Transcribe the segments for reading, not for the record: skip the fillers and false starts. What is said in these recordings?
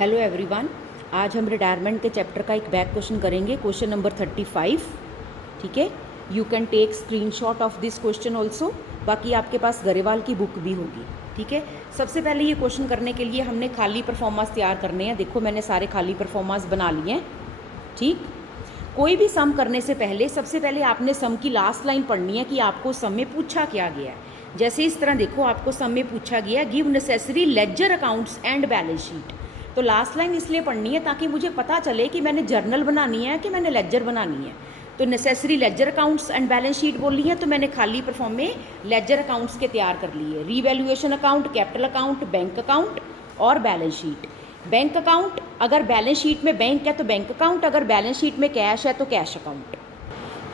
Hello everyone, आज हम retirement के चैप्टर का एक बैक क्वेश्चन करेंगे, क्वेश्चन नंबर 35। ठीक है, you can take screenshot of this question also. बाकी आपके पास गरेवाल की बुक भी होगी। ठीक है, सबसे पहले ये क्वेश्चन करने के लिए हमने खाली परफॉर्मेंस तैयार करने हैं। देखो मैंने सारे खाली परफॉर्मेंस बना लिए हैं। ठीक, कोई भी सम करने से पहले सबसे पहले आपने सम की लास्ट लाइन पढ़नी है कि आपको सम में पूछा क्या गया है। जैसे इस तरह देखो, आपको सम में पूछा गया give necessary ledger accounts and balance sheet. तो लास्ट लाइन इसलिए पढ़नी है ताकि मुझे पता चले कि मैंने जर्नल बनानी है कि मैंने लेजर बनानी है। तो necessary ledger accounts and balance sheet बोली है, तो मैंने खाली परफॉर्म में लेजर अकाउंट्स के तैयार कर लिए। Revaluation account, capital account, bank account और बैलेंस शीट। बैंक अकाउंट, अगर बैलेंस शीट में बैंक है तो बैंक अकाउंट, अगर बैलेंस शीट में कैश है तो कैश अकाउंट।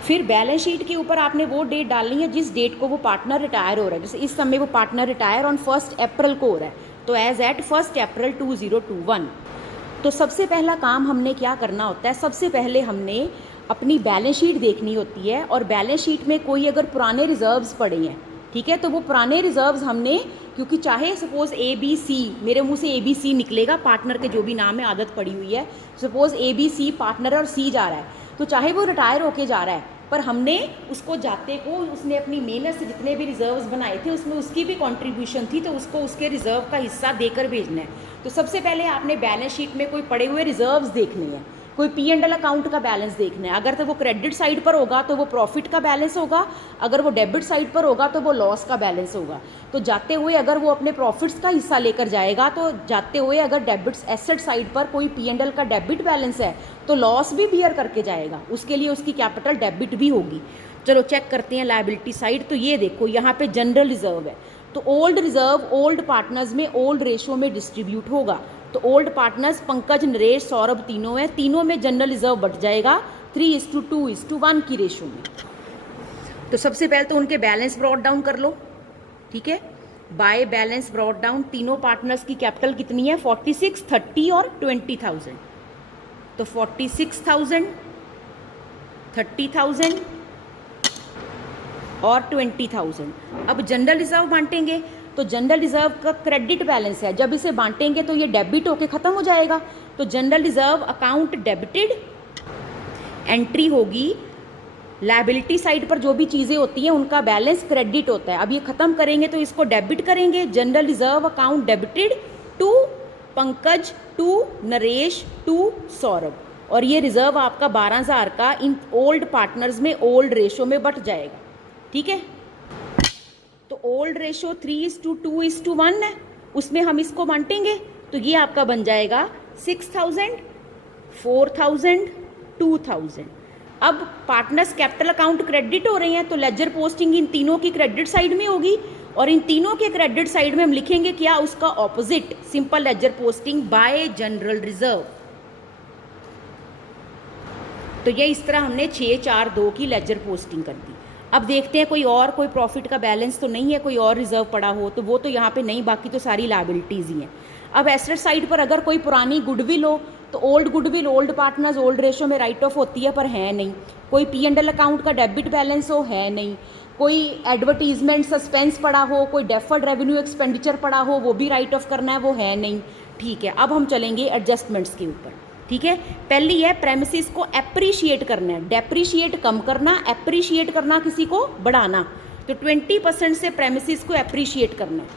फिर बैलेंस शीट के ऊपर आपने वो डेट डालनी है जिस डेट को वो पार्टनर रिटायर हो रहा है। जैसे इस समय वो पार्टनर रिटायर ऑन 1 अप्रैल को हो रहा है, तो एज एट 1 अप्रैल 2021। तो सबसे पहला काम हमने क्या करना होता है, सबसे पहले हमने अपनी बैलेंस शीट देखनी होती है। और बैलेंस शीट में कोई अगर पुराने रिजर्व्स पड़े हैं, ठीक है, तो वो पुराने रिजर्व्स हमने, क्योंकि चाहे सपोज ABC, मेरे मुंह से ABC निकलेगा, पार्टनर के जो भी नाम है आदत पड़ी हुई है। सपोज ABC पार्टनर और C जा रहा है, तो चाहे वो रिटायर होके जा रहा है, पर हमने उसको जाते को, उसने अपनी मेहनत से जितने भी रिजर्व्स बनाए थे उसमें उसकी भी कंट्रीब्यूशन थी, तो उसको उसके रिजर्व का हिस्सा देकर भेजना है। तो सबसे पहले आपने बैलेंस शीट में कोई पड़े हुए रिजर्व्स देखने हैं, कोई P&L अकाउंट का बैलेंस देखना है। अगर तो वो क्रेडिट साइड पर होगा तो वो प्रॉफिट का बैलेंस होगा, अगर वो डेबिट साइड पर होगा तो वो लॉस का बैलेंस होगा। तो जाते हुए अगर वो अपने प्रॉफिट्स का हिस्सा लेकर जाएगा, तो जाते हुए अगर डेबिट्स एसेट साइड पर कोई P&L का डेबिट बैलेंस है तो लॉस भी बियर करके जाएगा, उसके लिए उसकी कैपिटल डेबिट भी होगी। चलो चेक करते हैं लायबिलिटी साइड। तो ये देखो यहाँ पे जनरल रिजर्व है, तो ओल्ड रिजर्व ओल्ड पार्टनर्स में ओल्ड रेशो में डिस्ट्रीब्यूट होगा। तो ओल्ड पार्टनर्स पंकज, नरेश, सौरभ तीनों हैं, तीनों में जनरल रिजर्व बढ़ जाएगा 3:2:1 की रेशो में। तो सबसे पहले तो उनके बैलेंस ब्रॉट डाउन कर लो। ठीक है, बाय बैलेंस ब्रॉट डाउन, तीनों पार्टनर्स की कैपिटल कितनी है, 46, 30 और 20,000। तो 46,000, 30,000 और 20,000। अब जनरल रिजर्व बांटेंगे, तो जनरल रिजर्व का क्रेडिट बैलेंस है, जब इसे बांटेंगे तो ये डेबिट होके खत्म हो जाएगा। तो general reserve account debited, entry होगी लायबिलिटी साइड पर जो भी चीज़ें होती हैं उनका बैलेंस क्रेडिट होता है। अब ये खत्म करेंगे तो इसको डेबिट करेंगे। General reserve account debited to Pankaj, to Naresh, to Saurabh, और ये रिजर्व आपका 12,000 का इन ओल्ड पार्टनर्स में ओल्ड रेशो में बट जाएगा। ठीक है, तो ओल्ड रेशो 3:2:1 है, उसमें हम इसको बांटेंगे तो ये आपका बन जाएगा 6,000, 4,000, 2,000। अब पार्टनर्स कैपिटल अकाउंट क्रेडिट हो रहे हैं, तो लेजर पोस्टिंग इन तीनों की क्रेडिट साइड में होगी, और इन तीनों के क्रेडिट साइड में हम लिखेंगे क्या, उसका opposite, simple ledger posting bye general reserve. तो ये इस तरह हमने 6-4-2 की लेजर पोस्टिंग कर दी। अब देखते हैं कोई प्रॉफिट का बैलेंस तो नहीं है, कोई और रिजर्व पड़ा हो, तो वो तो यहाँ पे नहीं, बाकी तो सारी लायबिलिटीज ही हैं। अब एसेट साइड पर अगर कोई पुरानी गुडविल हो, तो old goodwill old partners old ratio में राइट ऑफ होती है, पर है नहीं। कोई P&L अकाउंट का डेबिट बैलेंस हो, है नहीं। कोई एडवर्टीजमेंट सस्पेंस पड़ा हो, कोई डेफर्ड रेवेन्यू एक्सपेंडिचर पड़ा हो, वो भी राइट ऑफ करना है, वो है नहीं। ठीक है, अब हम चलेंगे एडजस्टमेंट्स के ऊपर। ठीक है, पहली है प्रेमिसिस को एप्रिशिएट करना है, डेप्रिशिएट कम करना, एप्रिशिएट करना किसी को बढ़ाना। तो 20% से प्रेमिसिस को एप्रिशिएट करना है।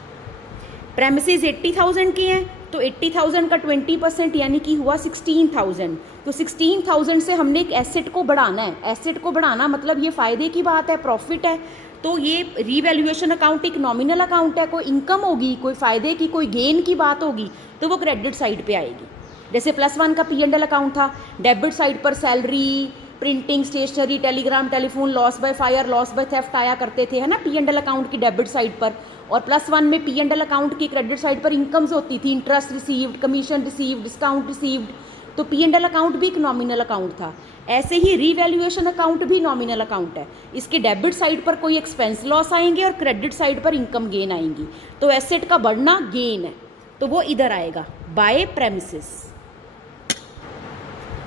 प्रेमिसिस 80,000 की हैं, तो 80,000 का 20% यानी कि हुआ 16,000। तो 16,000 से हमने एक एसेट को बढ़ाना है। एसेट को बढ़ाना मतलब ये फायदे की बात है, प्रॉफिट है। तो ये रीवैल्यूएशन अकाउंट एक नॉमिनल अकाउंट है, कोई इनकम होगी, कोई फायदे की, कोई गेन की बात होगी, तो वो क्रेडिट साइड पे आएगी। जैसे +1 का P&L अकाउंट था, डेबिट साइड पर salary, printing, stationery, telegram, telephone, loss by fire, loss by theft आया करते थे, है ना, P&L अकाउंट की डेबिट साइड पर। और +1 में P&L अकाउंट की क्रेडिट साइड पर इनकम्स होती थी, interest received, commission received, discount received. तो P&L अकाउंट भी एक नॉमिनल अकाउंट था। ऐसे ही रीवैल्यूएशन अकाउंट भी नॉमिनल अकाउंट है, इसके डेबिट साइड पर कोई एक्सपेंस लॉस आएंगे और क्रेडिट साइड पर इनकम गेन आएंगी। तो एसेट का बढ़ना गेन है, तो वो इधर आएगा बाय प्रेमिसिस।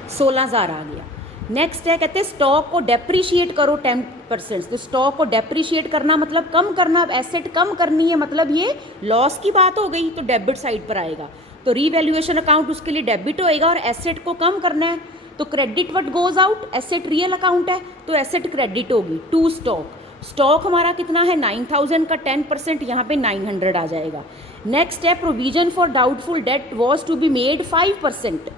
16,000 आ गया। नेक्स्ट है, कहते हैं स्टॉक को डेप्रिशिएट करो 10%। तो स्टॉक को डेप्रिशिएट करना मतलब कम करना, एसेट कम करनी है, मतलब ये लॉस की बात हो गई, तो डेबिट साइड पर आएगा। तो रीवैल्यूएशन अकाउंट उसके लिए डेबिट होएगा और एसेट को कम करना है, तो credit what goes out, asset real account है तो एसेट क्रेडिट होगी टू स्टॉक। स्टॉक हमारा कितना है 9000 का 10% यहाँ पे 900 आ जाएगा। नेक्स्ट है provision for doubtful debt was to be made 5%,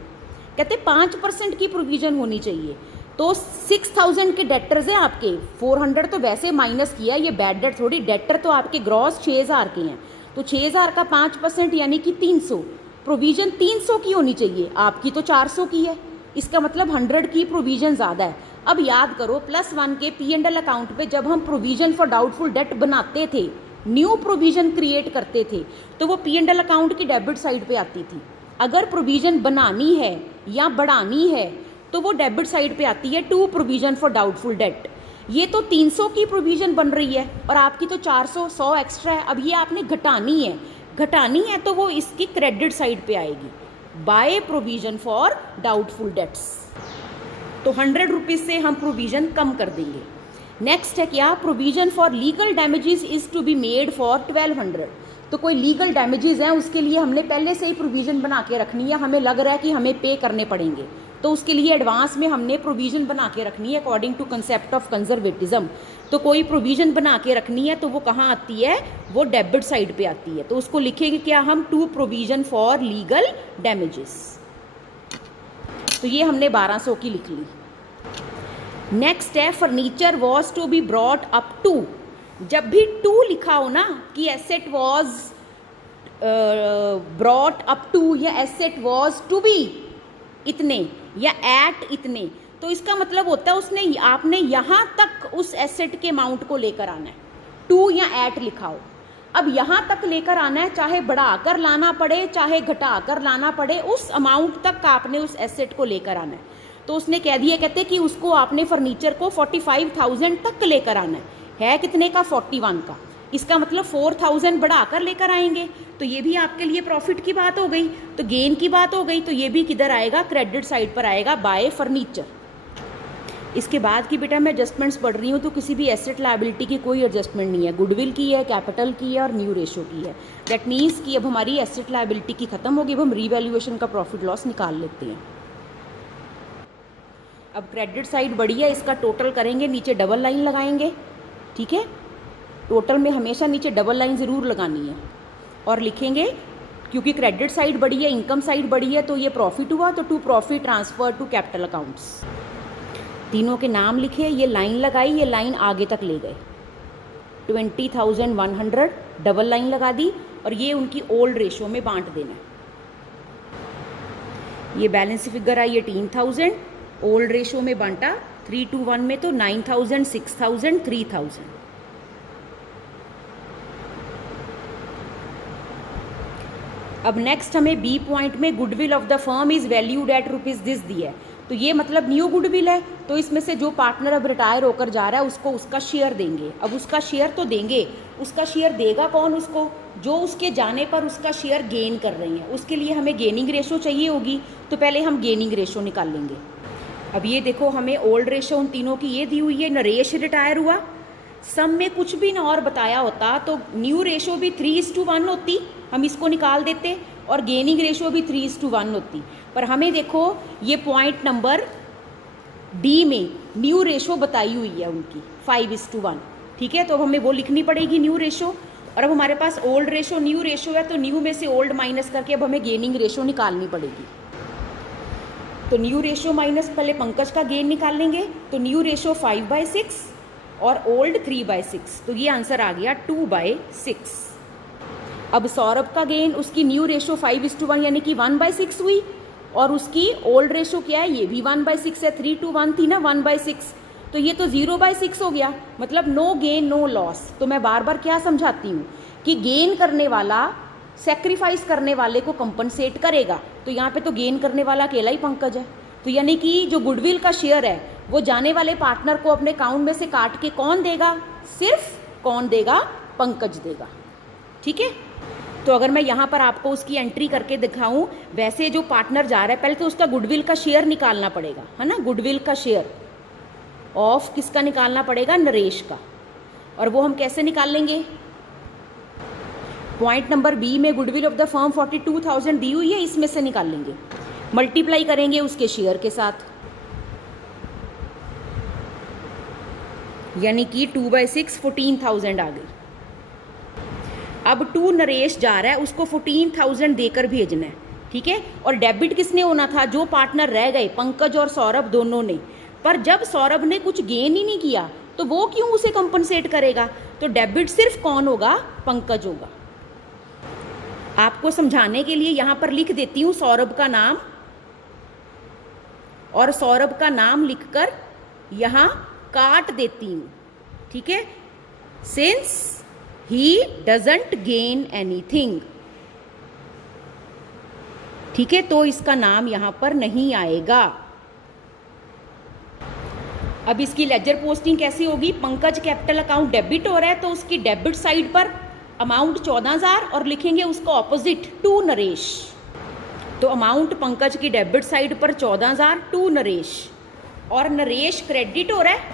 कहते 5% की प्रोविजन होनी चाहिए। तो 6000 के डेटर्स हैं आपके, 400 तो वैसे माइनस किया, ये बैड डेट थोड़ी, डेटर तो आपके ग्रॉस 6000 के हैं, तो 6000 का 5% यानी कि 300, प्रोविजन 300 की होनी चाहिए, आपकी तो 400 की है, इसका मतलब 100 की प्रोविजन ज़्यादा है। अब याद करो +1 के P&L अकाउंट पे जब हम प्रोविजन फॉर डाउटफुल डेट बनाते थे, न्यू प्रोविजन क्रिएट करते थे, तो वो P&L अकाउंट की डेबिट साइड पे आती थी। अगर प्रोविजन बनानी है या बढ़ानी है तो वो डेबिट साइड पे आती है to provision for doubtful debt. ये तो 300 की प्रोविजन बन रही है और आपकी तो 400, 100 एक्स्ट्रा है। अब ये आपने घटानी है तो वो इसकी क्रेडिट साइड पे आएगी, by provision for doubtful debts. तो 100 रुपीज़ से हम प्रोविजन कम कर देंगे। नेक्स्ट है क्या, provision for legal damages is to be made for 1200। तो कोई लीगल डैमेजेस हैं उसके लिए हमने पहले से ही प्रोविजन बना के रखनी है, हमें लग रहा है कि हमें पे करने पड़ेंगे, तो उसके लिए एडवांस में हमने प्रोविजन बना के रखनी है according to concept of conservatism. तो कोई प्रोविजन बना के रखनी है तो वो कहाँ आती है, वो डेबिट साइड पे आती है, तो उसको लिखेंगे क्या हम, to provision for legal damages. तो ये हमने 1200 की लिख ली। नेक्स्ट है furniture was to be brought up to. जब भी टू लिखा हो ना कि asset was brought up to या एसेट वॉज टू बी इतने या एट इतने, तो इसका मतलब होता है उसने आपने यहाँ तक उस एसेट के अमाउंट को लेकर आना है, टू या एट लिखा हो। अब यहाँ तक लेकर आना है, चाहे बढ़ाकर लाना पड़े चाहे घटाकर लाना पड़े, उस अमाउंट तक आपने उस एसेट को लेकर आना है। तो उसने कह दिया, कहते कि उसको आपने फर्नीचर को 45,000 तक लेकर आना है कितने का, 41 का, इसका मतलब 4000 बढ़ाकर लेकर आएंगे, तो ये भी आपके लिए प्रॉफिट की बात हो गई, तो गेन की बात हो गई, तो ये भी किधर आएगा, क्रेडिट साइड पर आएगा, बाय फर्नीचर। इसके बाद की बेटा मैं एडजस्टमेंट्स पढ़ रही हूँ, तो किसी भी एसेट लायबिलिटी की कोई एडजस्टमेंट नहीं है, गुडविल की है, कैपिटल की है और न्यू रेशो की है। दैट मीन्स कि अब हमारी एसेट लायबिलिटी की खत्म होगी, अब हम रीवैल्यूएशन का प्रॉफिट लॉस निकाल लेते हैं। अब क्रेडिट साइड बढ़ी है, इसका टोटल करेंगे, नीचे डबल लाइन लगाएंगे, ठीक है, टोटल में हमेशा नीचे डबल लाइन ज़रूर लगानी है और लिखेंगे, क्योंकि क्रेडिट साइड बढ़ी है, इनकम साइड बढ़ी है, तो ये प्रॉफिट हुआ, तो to profit transfer to capital accounts. तीनों के नाम लिखे, ये लाइन लगाई, ये लाइन आगे तक ले गए, 20,100 डबल लाइन लगा दी और ये उनकी ओल्ड रेशो में बांट देना। ये बैलेंस फिगर आई 18,000, ओल्ड रेशो में बांटा 3:1 में, तो 9,000, 6,000, 3,000। अब नेक्स्ट हमें बी पॉइंट में goodwill of the firm is valued at rupees this दिया है, तो ये मतलब न्यू गुडविल है, तो इसमें से जो पार्टनर अब रिटायर होकर जा रहा है उसको उसका शेयर देंगे। अब उसका शेयर तो देंगे, उसका शेयर देगा कौन, उसको जो उसके जाने पर उसका शेयर गेन कर रही है, उसके लिए हमें गेनिंग रेशो चाहिए होगी, तो पहले हम गेनिंग रेशो निकाल लेंगे। अब ये देखो हमें ओल्ड रेशो उन तीनों की ये दी हुई है, नरेश रिटायर हुआ, सम में कुछ भी ना और बताया होता तो न्यू रेशो भी 3:1 होती, हम इसको निकाल देते, और गेनिंग रेशो भी 3:1 होती, पर हमें देखो ये पॉइंट नंबर डी में न्यू रेशो बताई हुई है उनकी 5:1, ठीक है, तो अब हमें वो लिखनी पड़ेगी न्यू रेशो। और अब हमारे पास ओल्ड रेशो न्यू रेशो है, तो न्यू में से ओल्ड माइनस करके अब हमें गेनिंग रेशो निकालनी पड़ेगी। तो न्यू रेशो माइनस पहले पंकज का गेन निकाल लेंगे, तो न्यू रेशो 5/6 और ओल्ड 3/6, तो ये आंसर आ गया 2/6। अब सौरभ का गेन, उसकी न्यू रेशो 5:1 यानी कि 1/6 हुई, और उसकी ओल्ड रेशो क्या है, ये भी 1/6 है, 3:1 थी ना, 1/6, तो ये तो 0/6 हो गया, मतलब नो गेन नो लॉस। तो मैं बार बार क्या समझाती हूँ कि गेन करने वाला सेक्रीफाइस करने वाले को कंपनसेट करेगा, तो यहाँ पे तो गेन करने वाला अकेला ही पंकज है, तो यानी कि जो गुडविल का शेयर है वो जाने वाले पार्टनर को अपने अकाउंट में से काट के कौन देगा, सिर्फ कौन देगा, पंकज देगा, ठीक है। तो अगर मैं यहाँ पर आपको उसकी एंट्री करके दिखाऊं, वैसे जो पार्टनर जा रहा है पहले तो उसका गुडविल का शेयर निकालना पड़ेगा, है ना, गुडविल का शेयर ऑफ किसका निकालना पड़ेगा, नरेश का, और वो हम कैसे निकाल लेंगे, पॉइंट नंबर बी में गुडविल ऑफ द फर्म 42,000 दी हुई है, इसमें से निकाल लेंगे, मल्टीप्लाई करेंगे उसके शेयर के साथ, यानी कि 2/6 14,000 आ गई। अब टू नरेश जा रहा है, उसको 14,000 देकर भेजना है, ठीक है। और डेबिट किसने होना था? जो पार्टनर रह गए, पंकज और सौरभ दोनों ने। पर जब सौरभ ने कुछ गेन ही नहीं किया तो वो क्यों उसे कंपनसेट करेगा? तो डेबिट सिर्फ कौन होगा? पंकज होगा। आपको समझाने के लिए यहां पर लिख देती हूं सौरभ का नाम, और सौरभ का नाम लिखकर यहां काट देती हूं, ठीक है। Since he doesn't gain anything, ठीक है, तो इसका नाम यहां पर नहीं आएगा। अब इसकी लेजर पोस्टिंग कैसी होगी? पंकज कैपिटल अकाउंट डेबिट हो रहा है तो उसकी डेबिट साइड पर अमाउंट 14,000 और लिखेंगे उसको ऑपोजिट टू नरेश। तो अमाउंट पंकज की डेबिट साइड पर 14,000 टू नरेश, और नरेश क्रेडिट हो रहा है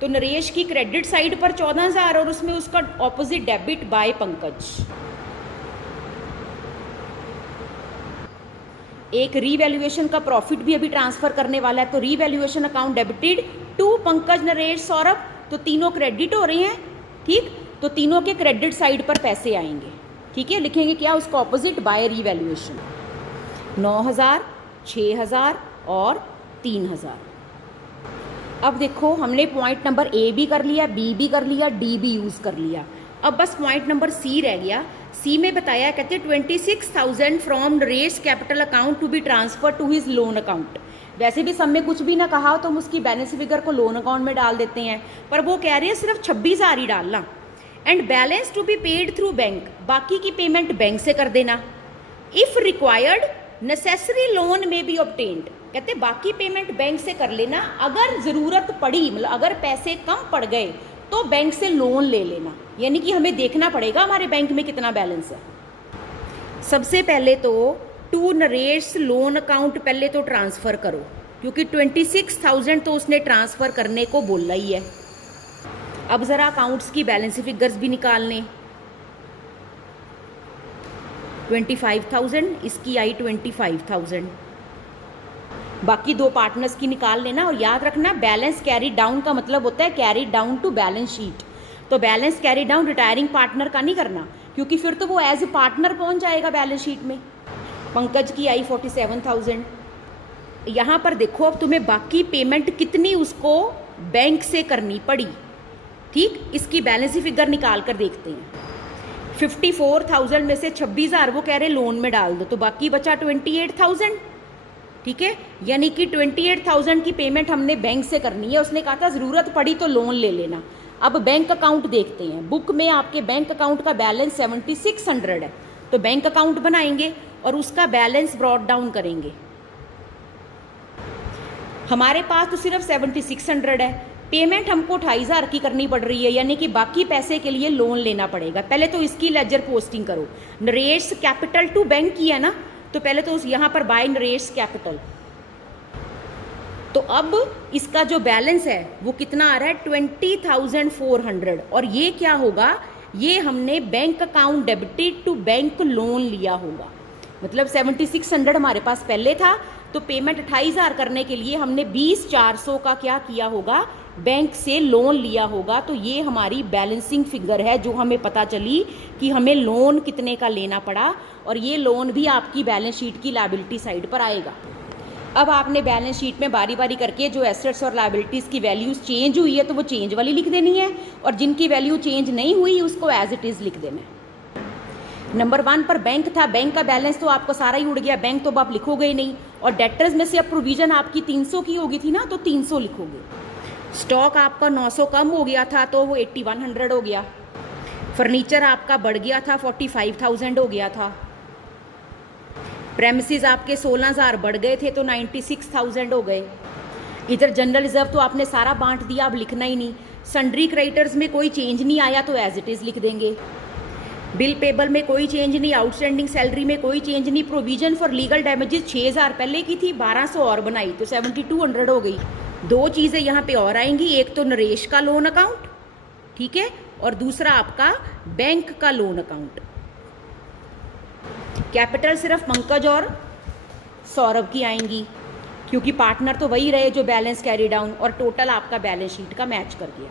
तो नरेश की क्रेडिट साइड पर 14,000 और उसमें उसका ऑपोजिट डेबिट बाय पंकज। एक रीवैल्यूएशन का प्रॉफिट भी अभी ट्रांसफर करने वाला है, तो revaluation account debited to Pankaj Naresh Saurabh, तो तीनों क्रेडिट हो रहे हैं, ठीक। तो तीनों के क्रेडिट साइड पर पैसे आएंगे, ठीक है। लिखेंगे क्या? उसका ऑपोजिट बाय रीवैल्यूएशन। 9,000, 6,000 और 3,000। अब देखो हमने पॉइंट नंबर ए भी कर लिया, बी भी कर लिया, डी भी यूज़ कर लिया। अब बस पॉइंट नंबर सी रह गया। सी में बताया, कहते हैं 26,000 from Naresh capital account to be transfer to his loan account. वैसे भी सब में कुछ भी ना कहा तो हम उसकी बैलेंस फिगर को लोन अकाउंट में डाल देते हैं, पर वो कह रहे हैं सिर्फ 26,000 ही डालना। And balance to be paid through bank, बाकी की पेमेंट बैंक से कर देना। इफ रिक्वायर्ड नेसेसरी लोन में बी ऑब्टेन्ड, कहते बाकी पेमेंट बैंक से कर लेना, अगर ज़रूरत पड़ी, मतलब अगर पैसे कम पड़ गए तो बैंक से लोन ले लेना, यानी कि हमें देखना पड़ेगा हमारे बैंक में कितना बैलेंस है। सबसे पहले तो टू नरेश लोन अकाउंट पहले तो ट्रांसफ़र करो, क्योंकि 26,000 तो उसने ट्रांसफ़र करने को बोला ही है। अब ज़रा अकाउंट्स की बैलेंस फिगर्स भी निकाल लें। 25,000, इसकी आई 25,000, बाकी दो पार्टनर्स की निकाल लेना। और याद रखना बैलेंस कैरी डाउन का मतलब होता है carry down to balance sheet. तो balance carry down retiring partner का नहीं करना, क्योंकि फिर तो वो एज ए पार्टनर पहुंच जाएगा बैलेंस शीट में। पंकज की आई 47,000। यहाँ पर देखो अब तुम्हें बाकी पेमेंट कितनी उसको बैंक से करनी पड़ी, ठीक। इसकी बैलेंस फिगर निकाल कर देखते हैं। 54,000 में से 26,000 वो कह रहे लोन में डाल दो, तो बाकी बचा 28,000, ठीक है। यानी कि 28,000 की पेमेंट हमने बैंक से करनी है। उसने कहा था ज़रूरत पड़ी तो लोन ले लेना। अब बैंक अकाउंट देखते हैं। बुक में आपके बैंक अकाउंट का बैलेंस 7,600 है, तो बैंक अकाउंट बनाएंगे और उसका बैलेंस ब्रॉट डाउन करेंगे। हमारे पास तो सिर्फ 7,600 है, पेमेंट हमको 28,000 की करनी पड़ रही है, यानी कि बाकी पैसे के लिए लोन लेना पड़ेगा। पहले तो इसकी लेजर पोस्टिंग करो। नरेश कैपिटल टू बैंक की है ना, तो पहले तो यहाँ पर बाय नरेश कैपिटल। तो अब इसका जो बैलेंस है वो कितना आ रहा है? 20,400। और ये क्या होगा? ये हमने bank account debited to bank loan लिया होगा। मतलब 7,600 हमारे पास पहले था, तो पेमेंट 28,000 करने के लिए हमने 20,400 का क्या किया होगा? बैंक से लोन लिया होगा। तो ये हमारी बैलेंसिंग फिगर है जो हमें पता चली कि हमें लोन कितने का लेना पड़ा, और ये लोन भी आपकी बैलेंस शीट की लायबिलिटी साइड पर आएगा। अब आपने बैलेंस शीट में बारी बारी करके जो एसेट्स और लायबिलिटीज़ की वैल्यूज़ चेंज हुई है तो वो चेंज वाली लिख देनी है, और जिनकी वैल्यू चेंज नहीं हुई उसको एज इट इज़ लिख देना है। नंबर 1 पर बैंक था, बैंक का बैलेंस तो आपको सारा ही उड़ गया, बैंक तो आप लिखोगे ही नहीं। और डेटर्स में से अब प्रोविजन आपकी 300 की होगी थी ना, तो 300 लिखोगे। स्टॉक आपका 900 कम हो गया था तो वो 8,100 हो गया। फर्नीचर आपका बढ़ गया था, 45,000 हो गया था। प्रेमिसेस आपके 16,000 बढ़ गए थे तो 96,000 हो गए। इधर जनरल रिजर्व तो आपने सारा बांट दिया, अब लिखना ही नहीं। सन्ड्री क्रेडिटर्स में कोई चेंज नहीं आया तो एज इट इज़ लिख देंगे। बिल पेबल में कोई चेंज नहीं, आउटस्टैंडिंग सैलरी में कोई चेंज नहीं। प्रोविजन फॉर लीगल डैमेजेस 6,000 पहले की थी, 1,200 और बनाई तो 7,200 हो गई। दो चीज़ें यहाँ पे और आएंगी, एक तो नरेश का लोन अकाउंट, ठीक है, और दूसरा आपका बैंक का लोन अकाउंट। कैपिटल सिर्फ पंकज और सौरभ की आएंगी, क्योंकि पार्टनर तो वही रहे जो बैलेंस कैरी डाउन, और टोटल आपका बैलेंस शीट का मैच कर गया।